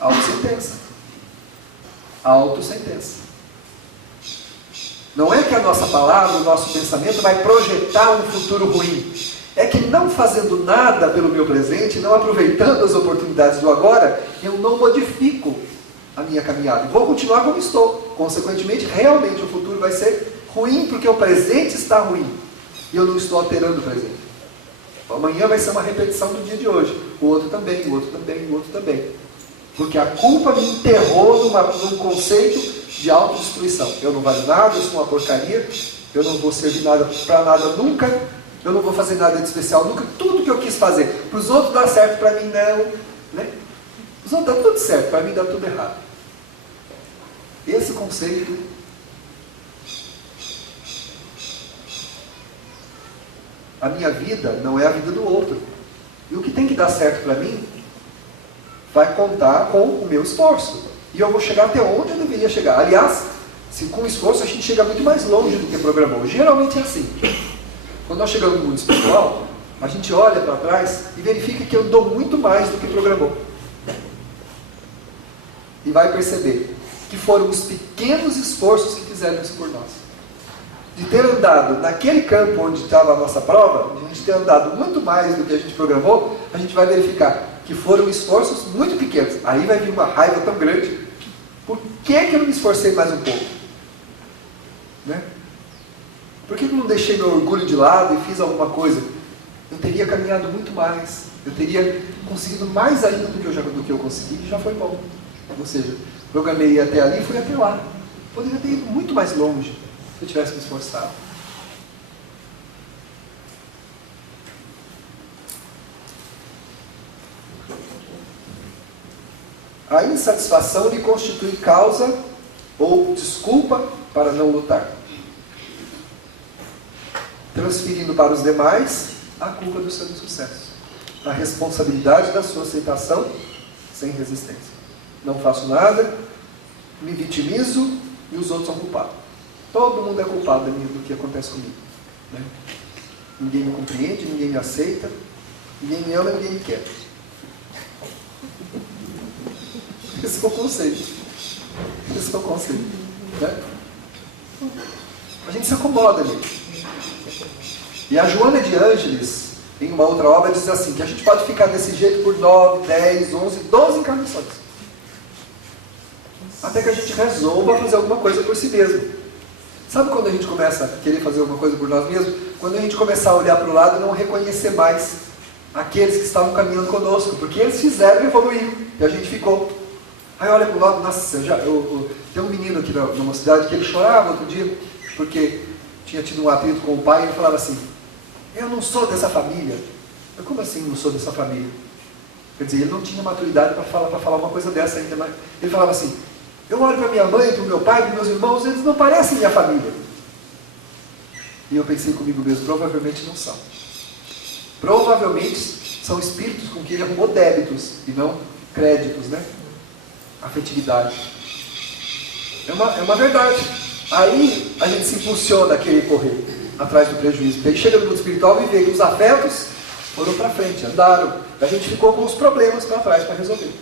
Autossentença. Autossentença. Não é que a nossa palavra, o nosso pensamento vai projetar um futuro ruim. É que não fazendo nada pelo meu presente, não aproveitando as oportunidades do agora, eu não modifico a minha caminhada. Vou continuar como estou. Consequentemente, realmente o futuro vai ser ruim, porque o presente está ruim. E eu não estou alterando o presente. Amanhã vai ser uma repetição do dia de hoje. O outro também, o outro também, o outro também. Porque a culpa me enterrou num conceito de autodestruição. Eu não valho nada, eu sou uma porcaria, eu não vou servir nada para nada nunca, eu não vou fazer nada de especial nunca. Tudo que eu quis fazer para os outros dá certo, para mim não. Né? Os outros dá tudo certo, para mim dá tudo errado. Esse conceito a minha vida não é a vida do outro. E o que tem que dar certo para mim vai contar com o meu esforço. E eu vou chegar até onde eu deveria chegar. Aliás, se com esforço a gente chega muito mais longe do que programou. Geralmente é assim. Quando nós chegamos no mundo espiritual, a gente olha para trás e verifica que eu dou muito mais do que programou. E vai perceber que foram os pequenos esforços que fizeram isso por nós. De ter andado naquele campo onde estava a nossa prova, de a gente ter andado muito mais do que a gente programou, a gente vai verificar que foram esforços muito pequenos. Aí vai vir uma raiva tão grande. Por que eu não me esforcei mais um pouco? Né? Por que eu não deixei meu orgulho de lado e fiz alguma coisa? Eu teria caminhado muito mais. Eu teria conseguido mais ainda do que eu consegui, e já foi bom. Ou seja, programei até ali e fui até lá. Poderia ter ido muito mais longe se eu tivesse me esforçado. A insatisfação lhe constitui causa ou desculpa para não lutar, transferindo para os demais a culpa do seu insucesso, a responsabilidade da sua aceitação sem resistência. Não faço nada, me vitimizo e os outros são culpados. Todo mundo é culpado do que acontece comigo. Né? Ninguém me compreende, ninguém me aceita, ninguém me ama, ninguém me quer. Esse é o conceito. Esse é o conceito. Né? A gente se acomoda ali. E a Joana de Ângeles, em uma outra obra, diz assim, que a gente pode ficar desse jeito por 9, 10, 11, 12 encarnações. Até que a gente resolva fazer alguma coisa por si mesmo. Sabe quando a gente começa a querer fazer alguma coisa por nós mesmos? Quando a gente começar a olhar para o lado e não reconhecer mais aqueles que estavam caminhando conosco, porque eles fizeram e evoluíram, e a gente ficou. Aí olha para o lado, nossa, tem um menino aqui na cidade que ele chorava outro dia, porque tinha tido um atrito com o pai, e ele falava assim, eu não sou dessa família. Mas como assim não sou dessa família? Quer dizer, ele não tinha maturidade para falar uma coisa dessa ainda. Mas ele falava assim, eu olho para minha mãe, para o meu pai, para meus irmãos, eles não parecem minha família. E eu pensei comigo mesmo, provavelmente não são. Provavelmente são espíritos com quem ele arrumou débitos e não créditos, né? Afetividade. É uma verdade. Aí a gente se impulsiona a querer correr atrás do prejuízo. Daí chega no mundo espiritual e vê que os afetos foram para frente, andaram. A gente ficou com os problemas para trás para resolver.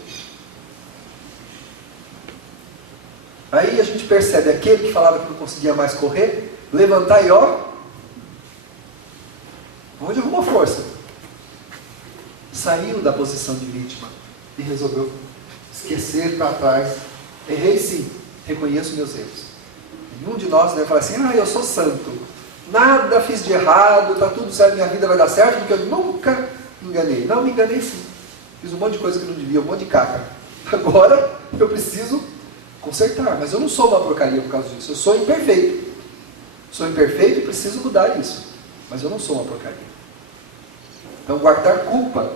Aí a gente percebe aquele que falava que não conseguia mais correr, levantar e ó, onde arrumou força? Saiu da posição de vítima e resolveu esquecer para trás. Errei sim, reconheço meus erros. Nenhum de nós deve falar assim, eu sou santo, nada fiz de errado, está tudo certo, minha vida vai dar certo, porque eu nunca me enganei. Não, me enganei sim. Fiz um monte de coisa que não devia, um monte de caca. Agora eu preciso consertar, mas eu não sou uma porcaria por causa disso, eu sou imperfeito. Sou imperfeito e preciso mudar isso, mas eu não sou uma porcaria. Então guardar culpa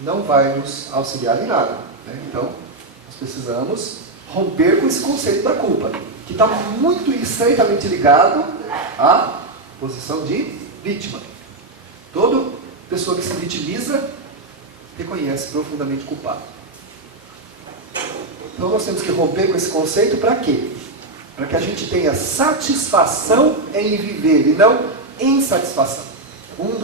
não vai nos auxiliar em nada, né? Então nós precisamos romper com esse conceito da culpa, que está muito estreitamente ligado à posição de vítima. Toda pessoa que se vitimiza reconhece profundamente culpado. Então nós temos que romper com esse conceito para quê? Para que a gente tenha satisfação em viver e não insatisfação. Um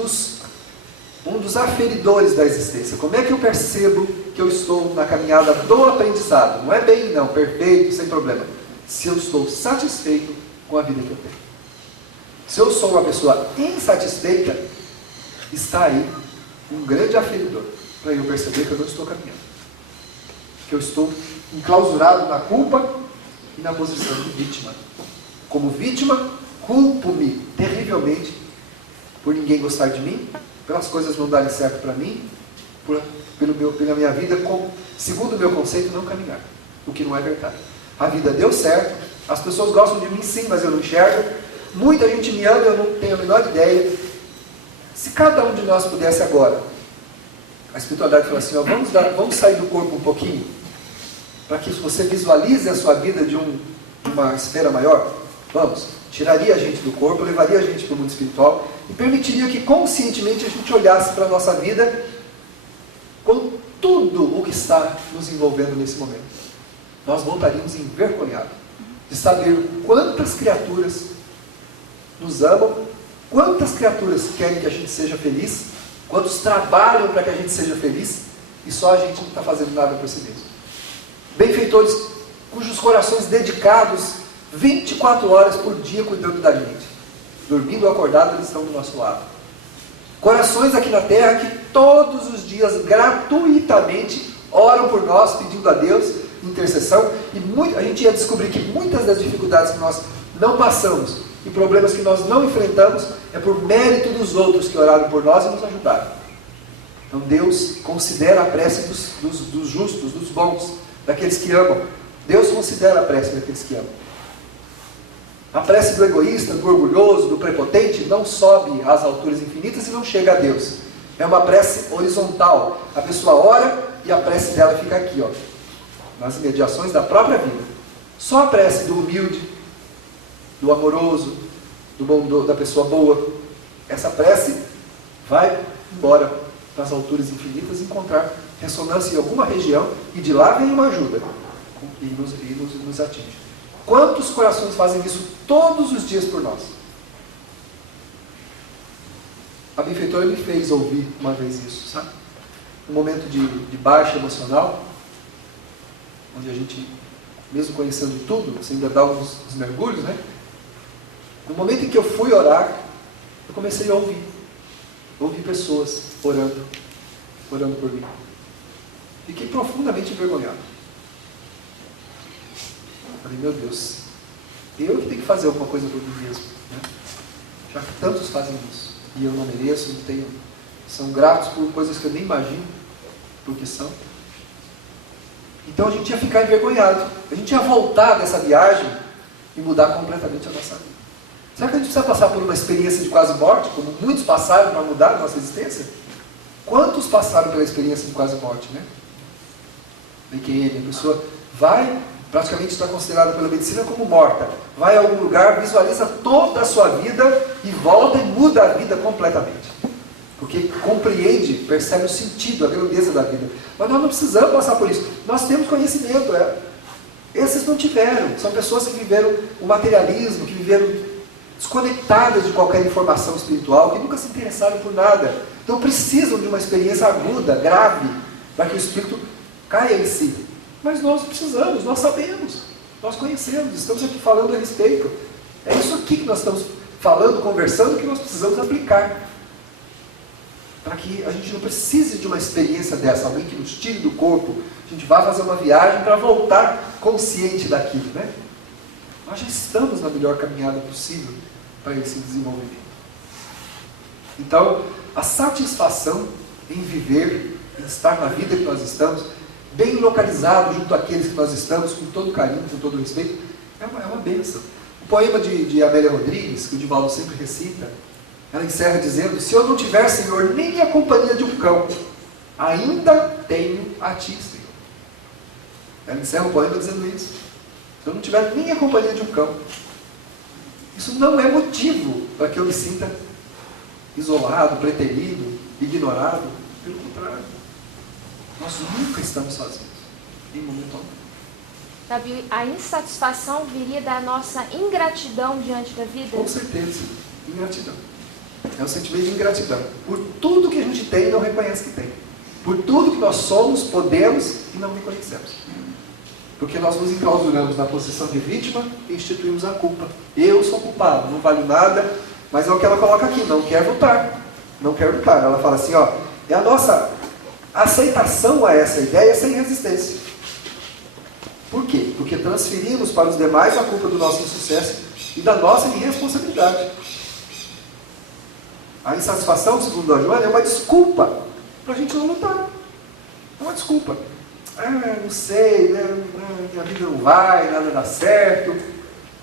dos aferidores da existência. Como é que eu percebo que eu estou na caminhada do aprendizado? Não é bem, não, perfeito, sem problema. Se eu estou satisfeito com a vida que eu tenho. Se eu sou uma pessoa insatisfeita, está aí um grande aferidor para eu perceber que eu não estou caminhando. Que eu estou enclausurado na culpa e na posição de vítima. Como vítima, culpo-me terrivelmente por ninguém gostar de mim, pelas coisas não darem certo para mim, pela minha vida, segundo o meu conceito, não caminhar. O que não é verdade. A vida deu certo, as pessoas gostam de mim sim, mas eu não enxergo. Muita gente me ama, eu não tenho a menor ideia. Se cada um de nós pudesse agora, a espiritualidade fala assim, vamos sair do corpo um pouquinho, para que você visualize a sua vida de uma esfera maior. Vamos, tiraria a gente do corpo, levaria a gente para o mundo espiritual e permitiria que conscientemente a gente olhasse para a nossa vida com tudo o que está nos envolvendo nesse momento. Nós voltaríamos envergonhados de saber quantas criaturas nos amam, quantas criaturas querem que a gente seja feliz, quantos trabalham para que a gente seja feliz e só a gente não está fazendo nada por si mesmo. Benfeitores cujos corações dedicados 24 horas por dia cuidando da gente. Dormindo ou acordado, eles estão do nosso lado. Corações aqui na terra que todos os dias, gratuitamente, oram por nós, pedindo a Deus intercessão. E a gente ia descobrir que muitas das dificuldades que nós não passamos e problemas que nós não enfrentamos é por mérito dos outros que oraram por nós e nos ajudaram. Então Deus considera a prece dos justos, dos bons, daqueles que amam. Deus considera a prece daqueles que amam. A prece do egoísta, do orgulhoso, do prepotente não sobe às alturas infinitas e não chega a Deus. É uma prece horizontal. A pessoa ora e a prece dela fica aqui, ó, nas imediações da própria vida. Só a prece do humilde, do amoroso, da pessoa boa, essa prece vai embora para as alturas infinitas encontrar ressonância em alguma região e de lá vem uma ajuda e nos atinge. Quantos corações fazem isso todos os dias por nós? A benfeitora me fez ouvir uma vez isso, sabe? Um momento de baixa emocional, onde a gente, mesmo conhecendo tudo, você ainda dá uns mergulhos, né? No momento em que eu fui orar, eu comecei a ouvir pessoas orando por mim. Fiquei profundamente envergonhado. Falei, meu Deus, eu que tenho que fazer alguma coisa por mim mesmo, né? Já que tantos fazem isso, e eu não mereço, são gratos por coisas que eu nem imagino porque são. Então a gente ia ficar envergonhado, a gente ia voltar dessa viagem e mudar completamente a nossa vida. Será que a gente precisa passar por uma experiência de quase morte, como muitos passaram para mudar a nossa existência? Quantos passaram pela experiência de quase morte, né? A pessoa vai, praticamente está considerada pela medicina como morta. Vai a algum lugar, visualiza toda a sua vida e volta e muda a vida completamente. Porque compreende, percebe o sentido, a grandeza da vida. Mas nós não precisamos passar por isso. Nós temos conhecimento. Esses não tiveram. São pessoas que viveram o materialismo, que viveram desconectadas de qualquer informação espiritual, que nunca se interessaram por nada. Então precisam de uma experiência aguda, grave, para que o espírito caia em si. Mas nós precisamos, nós sabemos, nós conhecemos, estamos aqui falando a respeito. É isso aqui que nós estamos falando, conversando, que nós precisamos aplicar. Para que a gente não precise de uma experiência dessa, alguém que nos tire do corpo, a gente vá fazer uma viagem para voltar consciente daquilo, né? Nós já estamos na melhor caminhada possível para esse desenvolvimento. Então, a satisfação em viver, em estar na vida que nós estamos, bem localizado junto àqueles que nós estamos, com todo carinho, com todo respeito, é uma bênção. O poema de Amélia Rodrigues, que o Divaldo sempre recita, ela encerra dizendo: se eu não tiver, Senhor, nem a companhia de um cão, ainda tenho a Ti, Senhor. Ela encerra o poema dizendo isso. Se eu não tiver nem a companhia de um cão, isso não é motivo para que eu me sinta isolado, preterido, ignorado. Pelo contrário, nós nunca estamos sozinhos, em momento algum. Sabe, a insatisfação viria da nossa ingratidão diante da vida? Com certeza, ingratidão. É um sentimento de ingratidão. Por tudo que a gente tem e não reconhece que tem. Por tudo que nós somos, podemos e não reconhecemos. Porque nós nos enclausuramos na posição de vítima e instituímos a culpa. Eu sou culpado, não valho nada, mas é o que ela coloca aqui, não quer lutar. Não quer lutar. Ela fala assim, ó, é a nossa aceitação a essa ideia sem resistência. Por quê? Porque transferimos para os demais a culpa do nosso insucesso e da nossa irresponsabilidade. A insatisfação, segundo a Joana, é uma desculpa para a gente não lutar. É uma desculpa. Não sei, né? Minha vida não vai, nada dá certo.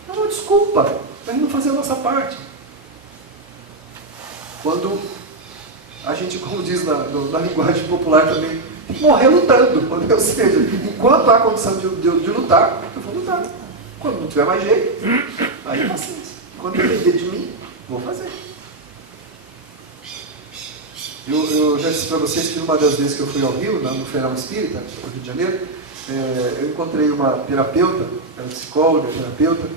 É uma desculpa para a gente não fazer a nossa parte. Quando a gente, como diz na linguagem popular também, tem que morrer lutando. Ou seja, enquanto há condição de lutar, eu vou lutar. Quando não tiver mais jeito, aí é paciência. Quando depender de mim, vou fazer. Eu já disse para vocês que uma das vezes que eu fui ao Rio, no Feiral Espírita, no Rio de Janeiro, eu encontrei uma terapeuta, ela é psicóloga, terapeuta,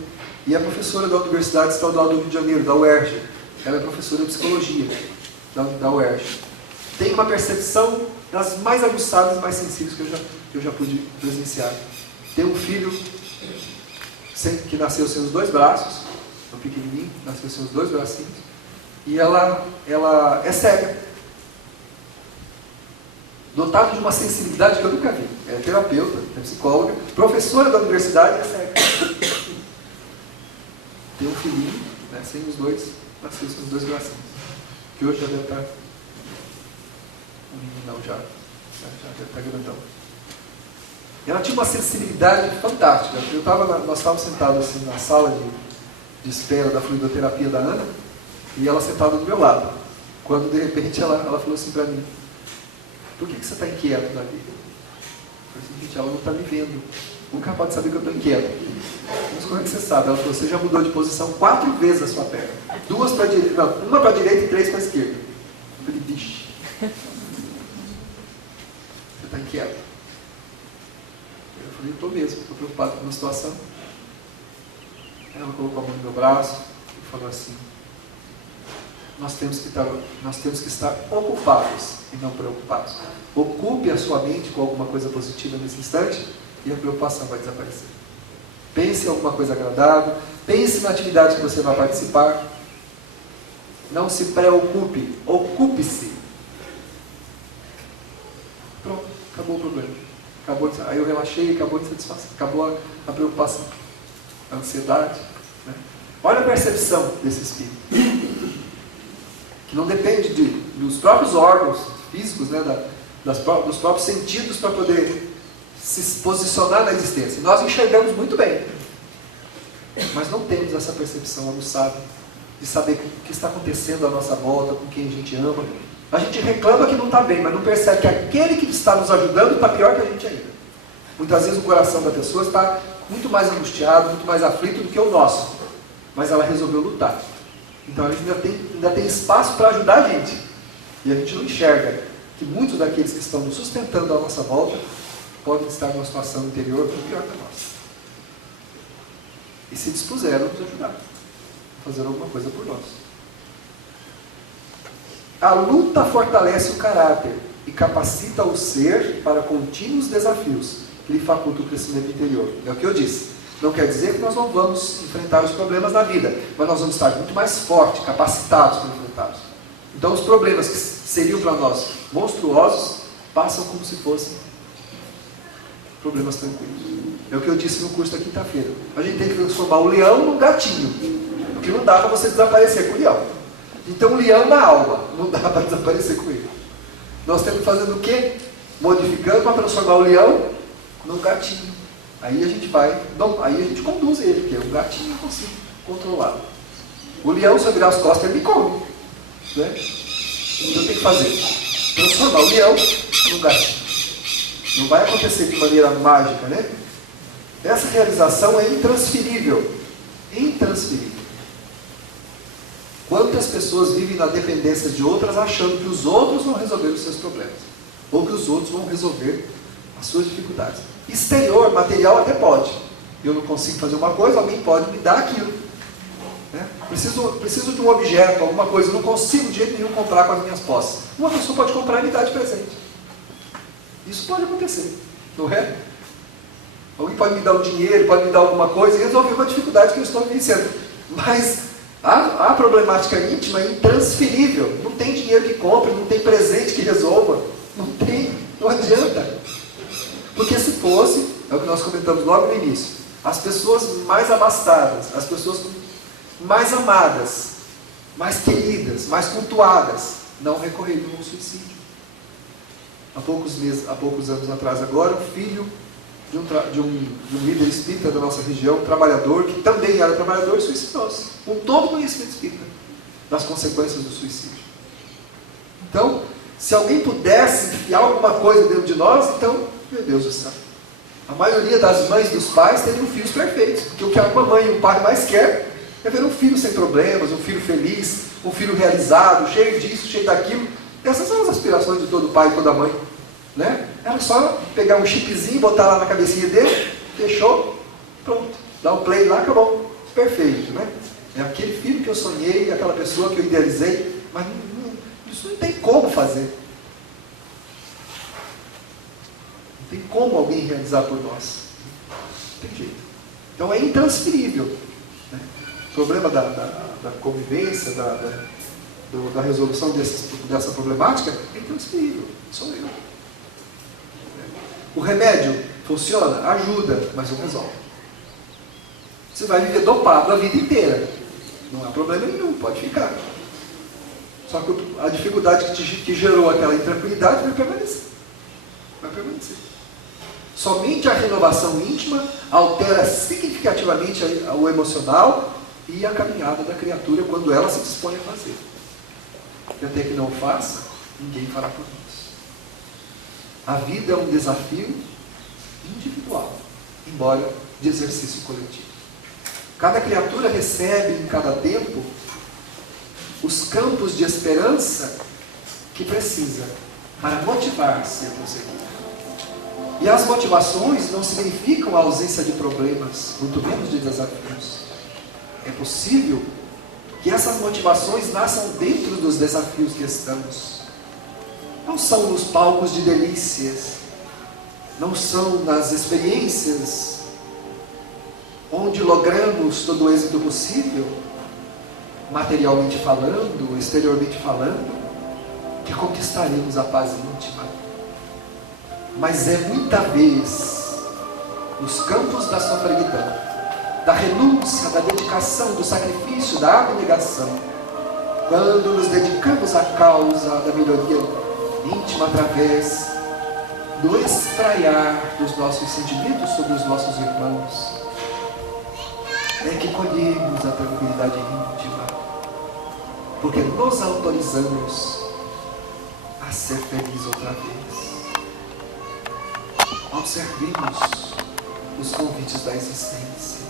e é professora da Universidade Estadual do Rio de Janeiro, da UERJ. Ela é professora de psicologia da UERJ. Tem uma percepção das mais aguçadas e mais sensíveis que eu já pude presenciar. Tem um filho que nasceu sem os dois braços, um pequenininho, nasceu sem os dois bracinhos, e ela é cega. Dotado de uma sensibilidade que eu nunca vi. É terapeuta, é psicóloga, professora da universidade e é cega. Tem um filhinho, né, sem os dois, nasceu sem os dois bracinhos. Que hoje já deve estar... O menino não, já deve estar grandão. Ela tinha uma sensibilidade fantástica. Nós estávamos sentados assim, na sala de espera da fluidoterapia da Ana, e ela sentada do meu lado. Quando de repente ela falou assim para mim: por que você está inquieto na vida? Eu falei assim: gente, ela não está me vendo. Nunca pode saber que eu estou inquieto. Mas como é que você sabe? Ela falou: você já mudou de posição 4 vezes a sua perna. 2 para a direita, não, 1 para a direita e 3 para a esquerda. Eu falei: vixe. Você está inquieto? Eu falei: eu estou mesmo, estou preocupado com a situação. Ela colocou a mão no meu braço e falou assim: nós temos que estar ocupados e não preocupados. Ocupe a sua mente com alguma coisa positiva nesse instante e a preocupação vai desaparecer. Pense em alguma coisa agradável, pense na atividade que você vai participar. Não se preocupe, ocupe-se. Pronto, acabou o problema. Aí eu relaxei, acabou a insatisfação, acabou a preocupação, a ansiedade. Né? Olha a percepção desse espírito. Que não depende dos próprios órgãos físicos, né, dos próprios sentidos para poder se posicionar na existência. Nós enxergamos muito bem, mas não temos essa percepção aguçada de saber o que está acontecendo à nossa volta, com quem a gente ama. A gente reclama que não está bem, mas não percebe que aquele que está nos ajudando está pior que a gente ainda. Muitas vezes o coração da pessoa está muito mais angustiado, muito mais aflito do que o nosso. Mas ela resolveu lutar. Então ela ainda tem espaço para ajudar a gente. E a gente não enxerga que muitos daqueles que estão nos sustentando à nossa volta podem estar numa situação interior muito pior que a nossa. E se dispuseram a nos ajudar, a fazer alguma coisa por nós. A luta fortalece o caráter e capacita o ser para contínuos desafios, que lhe facultam o crescimento interior. É o que eu disse. Não quer dizer que nós não vamos enfrentar os problemas da vida, mas nós vamos estar muito mais fortes, capacitados para enfrentá-los. Então os problemas que seriam para nós monstruosos, passam como se fossem problemas tranquilos. É o que eu disse no curso da quinta-feira. A gente tem que transformar o leão num gatinho, porque não dá para você desaparecer com o leão. Então o leão na alma, não dá para desaparecer com ele. Nós temos que fazer o quê? Modificando para transformar o leão num gatinho. Aí a gente conduz ele, porque o gatinho eu consigo controlar. O leão, se eu virar as costas, ele me come. Né? Então tem que fazer. Transformar o leão num gatinho. Não vai acontecer de maneira mágica, né? Essa realização é intransferível. Intransferível. Quantas pessoas vivem na dependência de outras achando que os outros vão resolver os seus problemas? Ou que os outros vão resolver as suas dificuldades? Exterior, material até pode. Eu não consigo fazer uma coisa, alguém pode me dar aquilo. Né? Preciso de um objeto, alguma coisa, eu não consigo de jeito nenhum comprar com as minhas posses. Uma pessoa pode comprar e me dar de presente. Isso pode acontecer, não é? Alguém pode me dar um dinheiro, pode me dar alguma coisa e resolver uma dificuldade que eu estou vivenciando. Mas a problemática íntima é intransferível. Não tem dinheiro que compre, não tem presente que resolva. Não adianta. Porque se fosse, é o que nós comentamos logo no início, as pessoas mais abastadas, as pessoas mais amadas, mais queridas, mais cultuadas, não recorreriam ao suicídio. Há poucos anos atrás agora, um filho de um líder espírita da nossa região, um trabalhador, que também era trabalhador, suicidou-se, com todo o conhecimento espírita das consequências do suicídio. Então, se alguém pudesse enfiar alguma coisa dentro de nós, então, meu Deus do céu, a maioria das mães e dos pais teriam filhos perfeitos, porque o que a mamãe e o pai mais quer é ver um filho sem problemas, um filho feliz, um filho realizado, cheio disso, cheio daquilo. Essas são as aspirações de todo pai e toda mãe. Né? Era só pegar um chipzinho, botar lá na cabecinha dele, fechou, pronto. Dá um play lá, acabou. Perfeito, né? É aquele filho que eu sonhei, aquela pessoa que eu idealizei, mas isso não tem como fazer. Não tem como alguém realizar por nós. Não tem jeito. Então é intransferível. Né? O problema da convivência, da resolução dessa problemática é intransferível. Sou eu. O remédio funciona? Ajuda, mas não resolve. Você vai viver dopado a vida inteira. Não há problema nenhum, pode ficar. Só que a dificuldade que gerou aquela intranquilidade vai permanecer. Vai permanecer. Somente a renovação íntima altera significativamente o emocional e a caminhada da criatura quando ela se dispõe a fazer. E até que não faça, ninguém fará por nós. A vida é um desafio individual, embora de exercício coletivo. Cada criatura recebe em cada tempo os campos de esperança que precisa para motivar-se a prosseguir. E as motivações não significam a ausência de problemas, muito menos de desafios. É possível que essas motivações nasçam dentro dos desafios que estamos. Não são nos palcos de delícias, não são nas experiências onde logramos todo o êxito possível, materialmente falando, exteriormente falando, que conquistaremos a paz íntima. Mas é muita vez nos campos da sofreguidão, da renúncia, da dedicação, do sacrifício, da abnegação, quando nos dedicamos à causa da melhoria íntima através do espraiar dos nossos sentimentos sobre os nossos irmãos, é que colhemos a tranquilidade íntima, porque nos autorizamos a ser felizes outra vez. Observemos os convites da existência.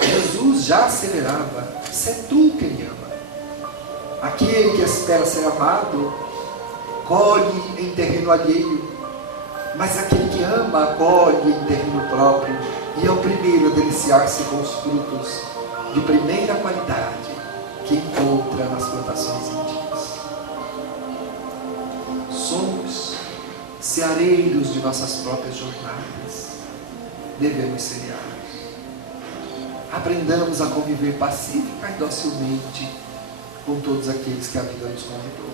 Jesus já acelerava: "Sê tu quem ama". Aquele que espera ser amado, colhe em terreno alheio, mas aquele que ama, colhe em terreno próprio, e é o primeiro a deliciar-se com os frutos de primeira qualidade que encontra nas plantações íntimas. Somos ceareiros de nossas próprias jornadas. Devemos semear. Aprendamos a conviver pacífica e docilmente com todos aqueles que a vida nos convidou.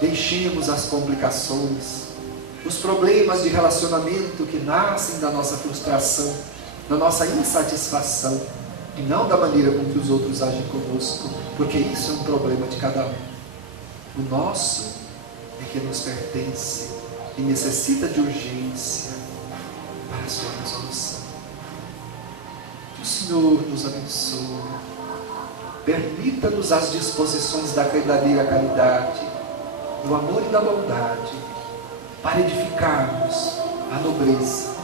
Deixemos as complicações, os problemas de relacionamento que nascem da nossa frustração, da nossa insatisfação, e não da maneira com que os outros agem conosco, porque isso é um problema de cada um. O nosso é que nos pertence e necessita de urgência para a sua resolução. Que o Senhor nos abençoe. Permita-nos as disposições da verdadeira caridade, do amor e da bondade, para edificarmos a nobreza